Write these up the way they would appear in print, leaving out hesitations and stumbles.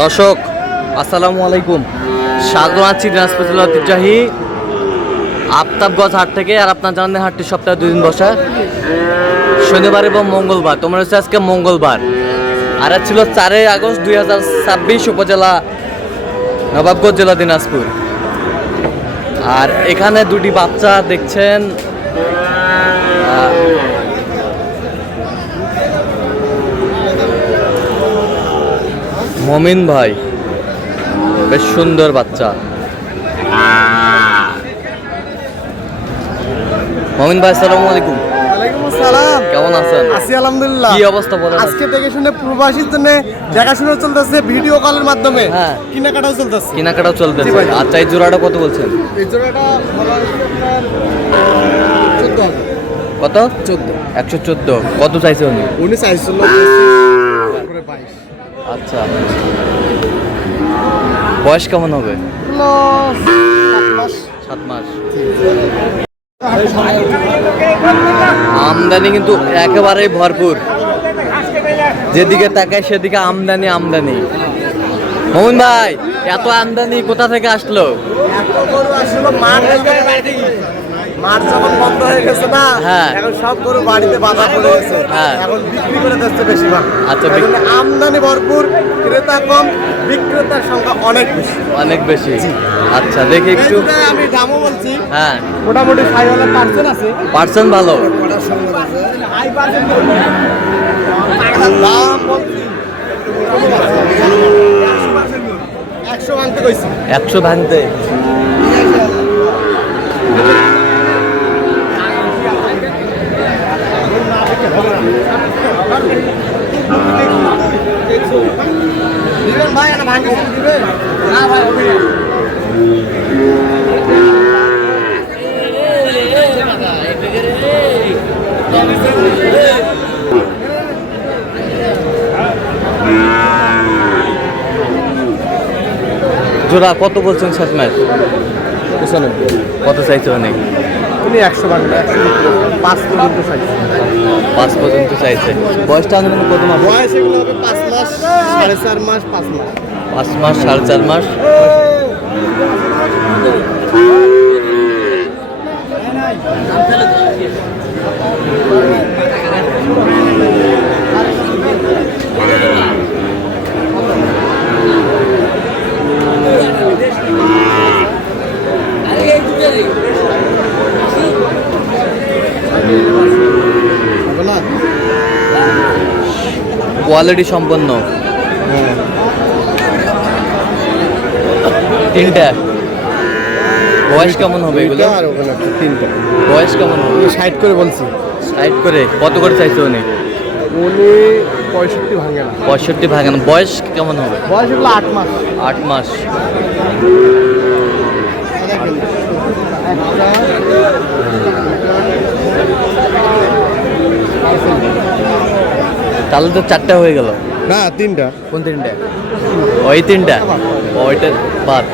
দর্শক আসসালামু আলাইকুম, স্বাগত আছি দিনাজপুর ঐতিহ্যবাহী আফতাবগঞ্জ হাট থেকে। আর আপনার জানেন হাটটি সপ্তাহে 2 দিন বসে, শনিবার এবং মঙ্গলবার। তোমার হচ্ছে আজকে মঙ্গলবার, আর ছিল 4 আগস্ট 2026, উপজেলা নবাবগঞ্জ, জেলা দিনাজপুর। আর এখানে দুটি বাচ্চা দেখছেন, মমিন ভাই, বেশ সুন্দর বাচ্চা। মমিন ভাই আসসালামু আলাইকুম। ওয়ালাইকুম আসসালাম। কেমন আছেন? আছি আলহামদুলিল্লাহ। কি অবস্থা বলেন? আজকে দেখে শুনে প্রবাসীর জন্য দেখাশোনা চলতেছে, ভিডিও কলের মাধ্যমে হ্যাঁ, কেনাকাটাও চলতেছে। কেনাকাটাও চলতেছে। আচ্ছা, এই জোড়াটা কত বলছেন? এই জোড়াটা বলা হয়েছে আপনার 14,000। কত? 114। কত চাইছে উনি? উনি চাইছিল তারপরে 22। আচ্ছা, বয়স কেমন হবে? 7 মাস। আমদানি কিন্তু একেবারেই ভরপুর, যেদিকে তাকায় সেদিকে আমদানি আমদানি। মোহন ভাই, এত আমদানি কোথা থেকে আসলো? এত গরু আসলে মাঠ যখন বন্ধ হয়ে গেছে না, হ্যাঁ, এখন সব গরু বাড়িতে বাঁধা পড়ে গেছে। হ্যাঁ, এখন বিক্রি করে দিচ্ছে বেশিরভাগ। আচ্ছা, আমদানি ভরপুর, ক্রেতা কম, বিক্রেতার সংখ্যা অনেক বেশি। অনেক বেশি। আচ্ছা, দেখি একটু। আমি দামও বলছি, হ্যাঁ, মোটামুটি 5% আছে। পার্সেন্ট ভালো। দাম বলছি 100 ভাঙতে কইছি। 100 ভাঙতে। দিবেন ভাই, না ভাঙতে দিবেন? না ভাই, হবে না। জোড়া কত বলছেন শেষ ম্যাচ? 95। কত চাইছে অনেক? উনি 100 ভাঙতে 5 পর্যন্ত চাইছে। 5 পর্যন্ত চাইছে। বয়সটা আনুমানিক কত মাস? বয়স এগুলো হবে 5 মাস, 4.5 মাস, 5 মাস। 5 মাস, 4.5 মাস। কোয়ালিটি সম্পন্ন। তিনটা। বয়স কেমন হবে এগুলো? আর ওখানে 3টা। বয়স কেমন হবে? 60 করে বলছি। 60 করে। কত করে চাইছে উনি? উনি 65 ভাঙে না। 65 ভাঙেন। বয়স কেমন হবে? বয়স এগুলো 8 মাস। 8 মাস। তাহলে তো 4টা হয়ে গেল। না, 3টা। কোন 3টা? ওই 3টা। ওইটা বাদ।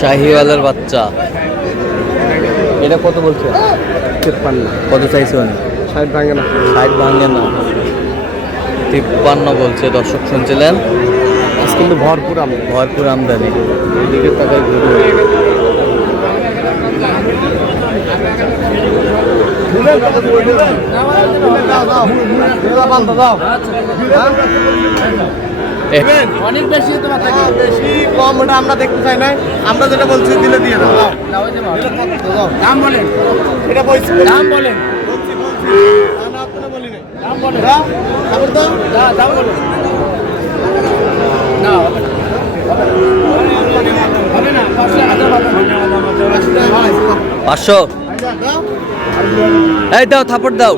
শাহিওয়ালের বাচ্চা। এটা কত বলছে? 53। কত চাইছে উনি? 60 ভাঙে না। 60 ভাঙে না, 53 বলছে। দর্শক শুনছিলেন, আজ কিন্তু ভরপুর আমদানি। ভরপুর আমদানি। এদিকে তাকাই ঘুরে। অনেক বেশি বেশি কম ওটা আমরা দেখতে চাই না। আমরা যেটা বলছি দিলে দিয়ে দাও। দাম বলেন, এটা বলছি। দাম বলেন, বলছি। না, আপনারা বলি না। দাম বলেন। খবর দাও। দাম বলেন। না হবে না। 500। এই দাও, থাপড় দাও।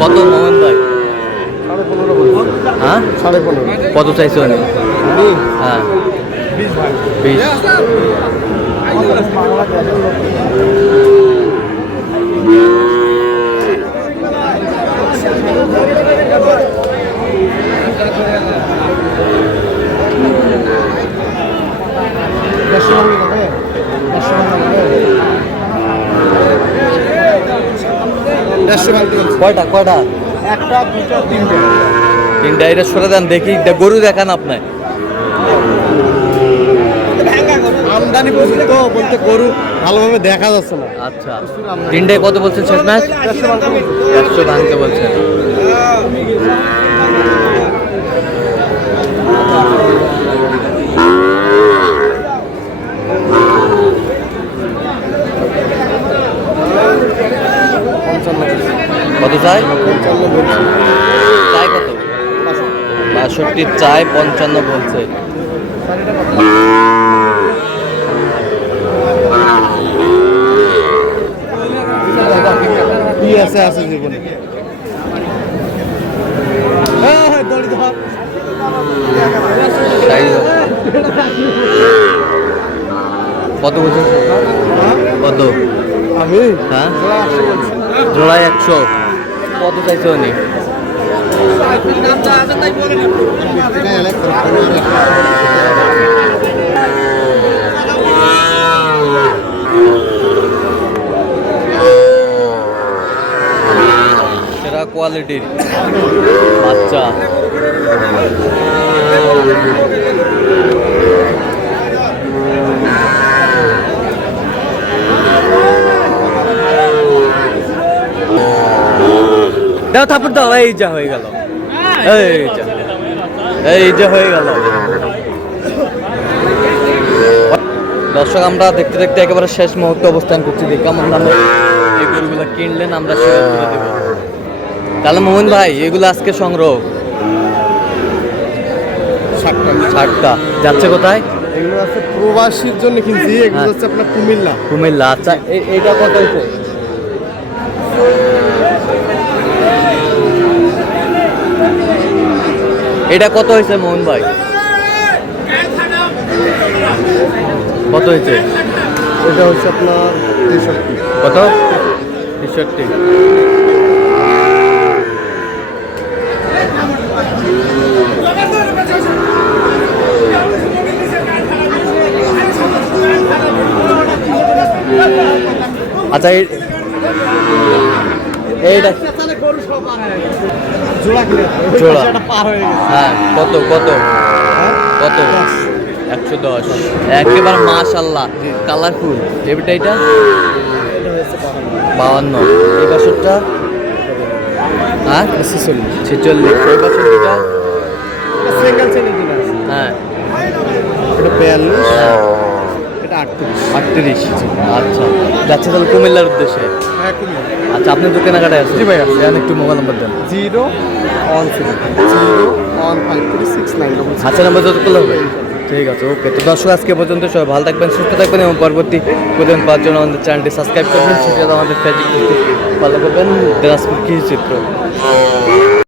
কত মোহন ভাই? 15.5 বলছি। হ্যাঁ 15.5 কত চাইছো উনি? হ্যাঁ 20 ভাই 20। কয়টা কয়টা? একটা দুটো তিনটে তিনটা। এটা সরে দেন দেখি, এটা গরু দেখান আপনার। আমদানি প্রচুর তো, বলতে গরু ভালোভাবে দেখা যাচ্ছে না। আচ্ছা তিনটায় কত বলছেন শেষ ম্যাচ? 100 ভাঙতে বলছেন। কত চাই? চাই কত? 62 চাই, 55 বলছে। কি আছে আছে জীবনে। কত বলছেন? কত? আমি হ্যাঁ জোড়ায় 100। কত চাইছো উনি? সেরা কোয়ালিটির বাচ্চা। দাও থাপড় দাও। এই যা হয়ে গেল, এই যে হয়ে গেল। দর্শক আমরা দেখতে দেখতে একেবারে শেষ মুহূর্তে অবস্থান করছি। দেখি কেমন দামে এই গরুগুলো কিনলেন, আমরা শেয়ার করে দেবো। তাহলে মোহন ভাই এগুলো আজকে সংগ্রহ 60টা যাচ্ছে কোথায়? এগুলো আছে প্রবাসীর জন্য কিনছি। এগুলো হচ্ছে আপনার কুমিল্লা। কুমিল্লা। আচ্ছা এইটা কত হয়েছে? এটা কত হয়েছে মোহন ভাই? কত হয়েছে? এটা হচ্ছে আপনার 63। কত? 63। আচ্ছা এইটা জোড়া কিনে জোড়া পার হয়ে গেছে। হ্যাঁ কত কত কত? 110। একেবারে মাশাআল্লাহ কালারফুল। এটা এটা 52। এই বছরটা হ্যাঁ 46। এই বছরটা সিঙ্গেল চ্যানেল কিনা আছে। হ্যাঁ এটা 42, এটা 38। আচ্ছা যাচ্ছে তাহলে কুমিল্লার উদ্দেশ্যে। হ্যাঁ কুমিল্লা। আচ্ছা আপনি তো কেনাকাটায় আছেন? জি ভাই আছে। দেন একটু মোবাইল নাম্বার দেন। 013 আচ্ছা নাম্বার যত করলে হবে। ঠিক আছে ওকে। তো দর্শক আজকে পর্যন্ত সবাই ভালো থাকবেন, সুস্থ থাকবেন এবং পরবর্তী প্রতিদিন পাওয়ার জন্য আমাদের চ্যানেলটি সাবস্ক্রাইব করবেন। সেটা আমাদের ফেসবুক ফলো করবেন দিনাজপুর কৃষি চিত্র।